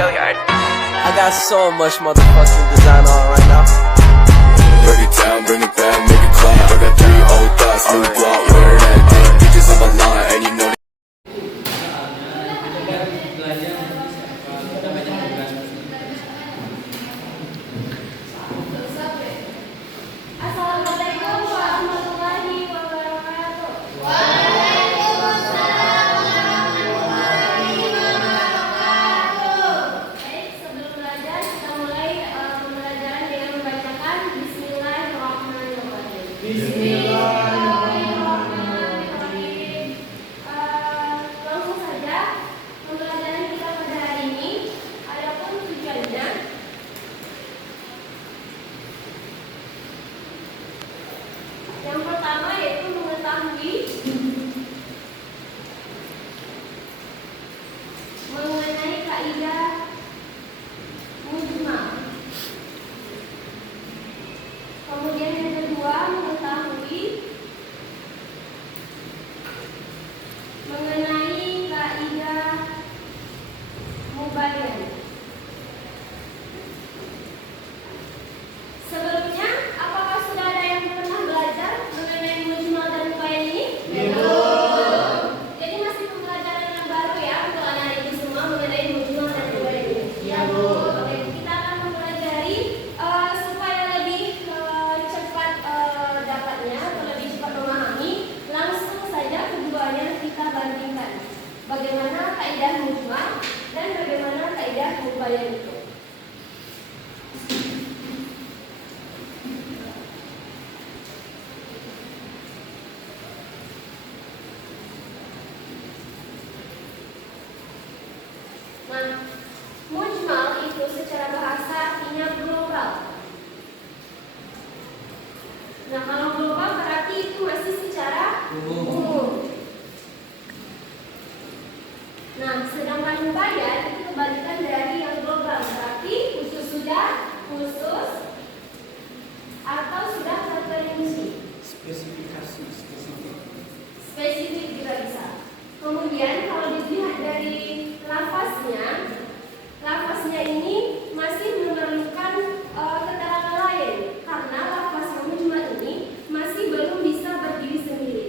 I got so much motherfucking design on right now. Break it down, bring it back, make it clap. I got 3 old thoughts, new block, where that thing. Bitches on my line, and you know. Langsung saja pembelajaran kita pada hari ini. Adapun tujuannya, yang pertama yaitu mengetahui mengenai kaidah mujmal. Kemudian yang kedua, mengetahui mengenai kaidah mubayyan. Sebelumnya, apakah sudah ada yang pernah belajar mengenai mujmal dan mubayyan ini? Belum. Jadi masih pembelajaran yang baru ya untuk anak-anak itu semua mengenai mujmal dan mubayyan ini. Ya, Bu. Oke, kita akan mempelajari supaya lebih cepat dapatnya atau lebih cepat memahami. Langsung saja keduanya kita bandingkan. Bagaimana kaidah mujmal dan bagaimana kaidah mubayyan itu. Nah, mujmal itu secara bahasa artinya global. Nah, kalau global berarti itu masih secara umum. Nah, sedangkan mubayyan itu kebalikan dari yang global, berarti khusus sudah khusus atau sudah terperinci. Spesifik juga bisa. Kemudian kalau dilihat dari lafaznya ini masih memerlukan keterangan lain karena lafaz yang mujmal ini masih belum bisa berdiri sendiri.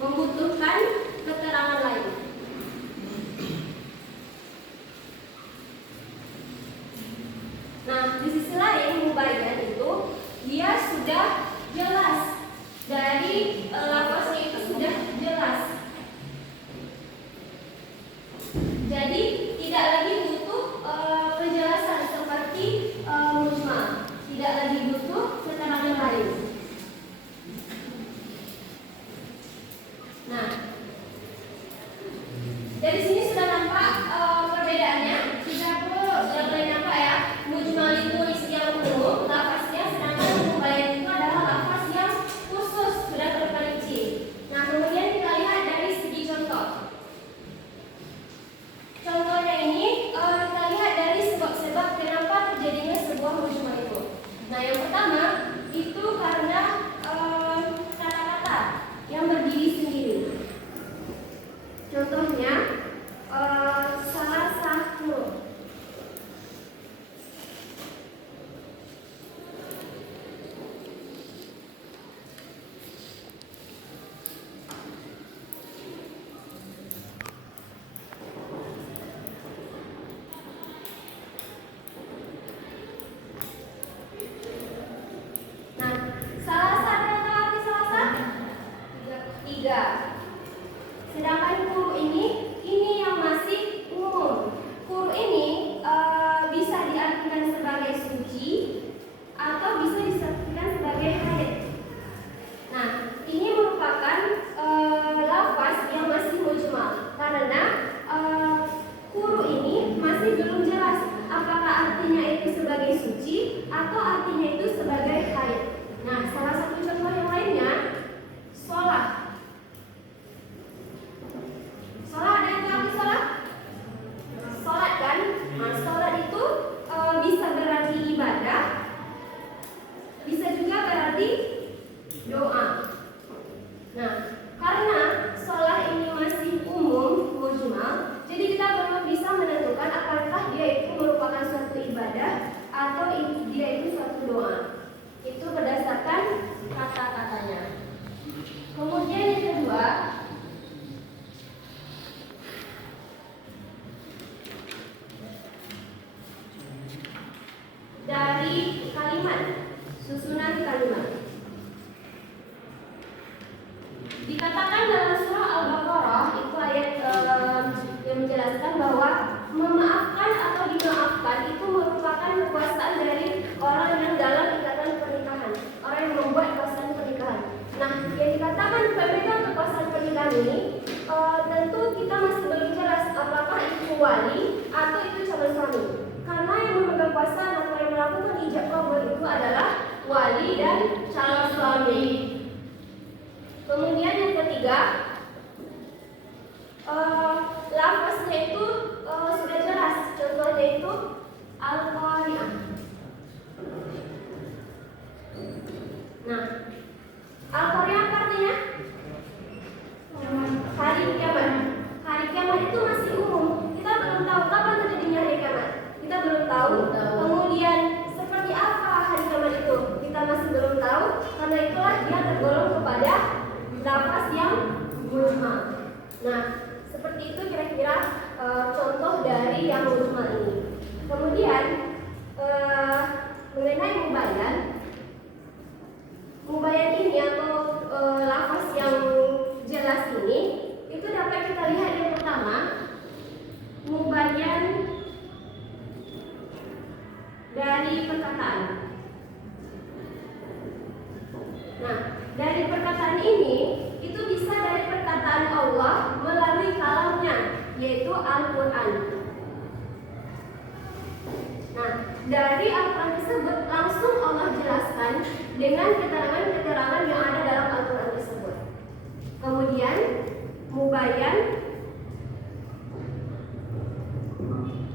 Membutuhkan keterangan lain. Nah, di sisi lain mubayyan itu dia sudah jelas dari lafaznya itu sudah jelas. Jadi tidak lagi butuh penjelasan seperti mujmal, tidak lagi butuh keterangan lain. Nah, dari sini sudah nampak perbedaannya. Sudah mulai nampak ya. Mujmal itu isi yang umum, lafaznya, sedangkan mubayyan itu adalah lafaz yang khusus, sudah terperinci. Nah, kemudian kita lihat dari segi contoh. Contohnya ini kita lihat dari sebab-sebab kenapa terjadinya sebuah mujmal itu. Nah, yang pertama itu karena kata-kata yang berdiri sendiri. Contohnya salah satu. Nah, salah satu atau arti salah satu? Tiga. Sedangkan kuru ini yang masih umum. Kuru ini bisa diartikan sebagai suci atau bisa diartikan sebagai haid. Nah, ini merupakan lafaz yang masih mujmal karena kuru ini masih belum jelas apakah artinya itu sebagai suci atau artinya itu sebagai haid. Nah, salah satu contoh yang lainnya sholat. Sholat ada yang tahu sholat? Sholat kan? Nah, sholat itu bisa berarti ibadah, bisa juga berarti doa. Nah, karena sholat ini masih Dikatakan dalam surah Al-Baqarah itu ayat yang menjelaskan bahwa memaafkan atau dimaafkan itu merupakan kekuasaan dari orang yang dalam ikatan pernikahan, orang yang membuat kekuasaan pernikahan. Nah, yang dikatakan pemegang kekuasaan pernikahan ini tentu kita masih belum jelas apakah itu wali atau itu calon suami. Karena yang memegang kuasa atau yang melakukan ijab kabul itu adalah wali dan calon suami. Kemudian yang ketiga, lafaznya itu sudah jelas. Contohnya itu Al-Qari'ah. Nah, Al-Qari'ah apa artinya? Hari kiamat. Hari kiamat itu masih umum. Kita belum tahu kapan terjadinya hari kiamat. Kita belum tahu. Kemudian seperti apa hari kiamat itu? Kita masih belum tahu. Karena itulah dia tergolong kepada lafaz yang mujmal. Nah, seperti itu kira-kira contoh dari yang mujmal ini. Kemudian mengenai mubayan ini atau lafaz yang jelas ini itu dapat kita lihat yang pertama, mubayan dari perkataan. Nah, dari perkataan ini itu bisa dari perkataan Allah melalui kalamnya, yaitu Al-Quran. Nah, dari Al-Quran tersebut langsung Allah jelaskan dengan keterangan-keterangan yang ada dalam Al-Quran tersebut. Kemudian mubayan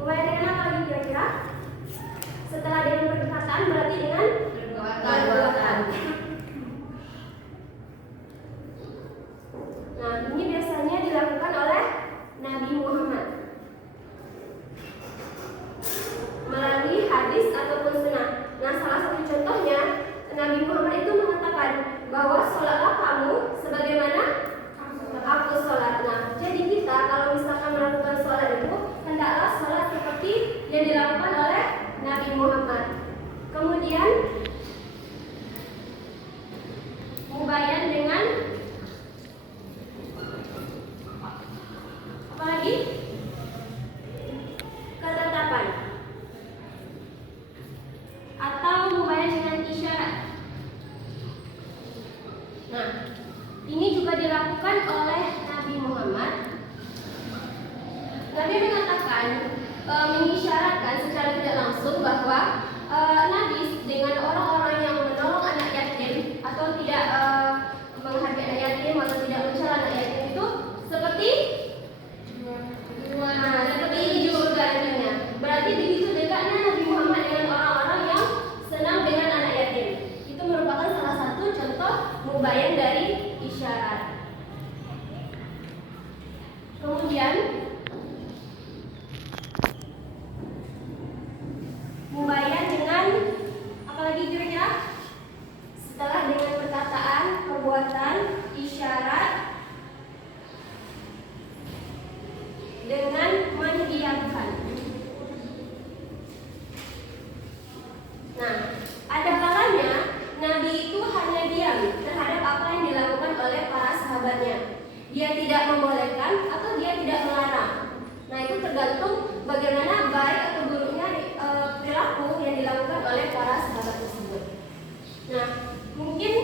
dengan apa lagi kira-kira? Setelah dengan perkataan berarti dengan perbuatan. Nah, ini biasanya dilakukan oleh Nabi Muhammad melalui hadis ataupun sunnah. Nah, salah satu contohnya Nabi Muhammad itu mengatakan bahwa sholatlah kamu sebagaimana aku sholat. Nah, jadi kita kalau misalkan melakukan sholat itu hendaklah sholat seperti yang dilakukan oleh Nabi Muhammad. Kemudian mubayan dengan apa lagi? Ketetapan atau mubayan dengan isyarat. Nah, ini juga dilakukan oleh Nabi Muhammad. Nabi mengatakan mengisyaratkan secara tidak langsung bahwa Nabi dengan orang-orang yang menolong anak yatim atau tidak menghargai anak yatim atau tidak mencela anak yatim itu seperti ini juga bergantinya. Berarti begitu dekatnya Nabi Muhammad dengan orang-orang yang senang dengan anak yatim. Itu merupakan salah satu contoh mubayan dari isyarat. Kemudian mubayan dengan apa lagi kira-kira? Setelah dengan perkataan, perbuatan, isyarat, dengan mendiamkan. Nah, ada kalanya Nabi itu hanya diam terhadap apa yang dilakukan oleh para sahabatnya. Dia tidak membolehkan atau dia tidak melarang. Nah, itu tergantung bagaimana baik atau buruknya perilaku yang dilakukan oleh para sahabat tersebut. Nah, mungkin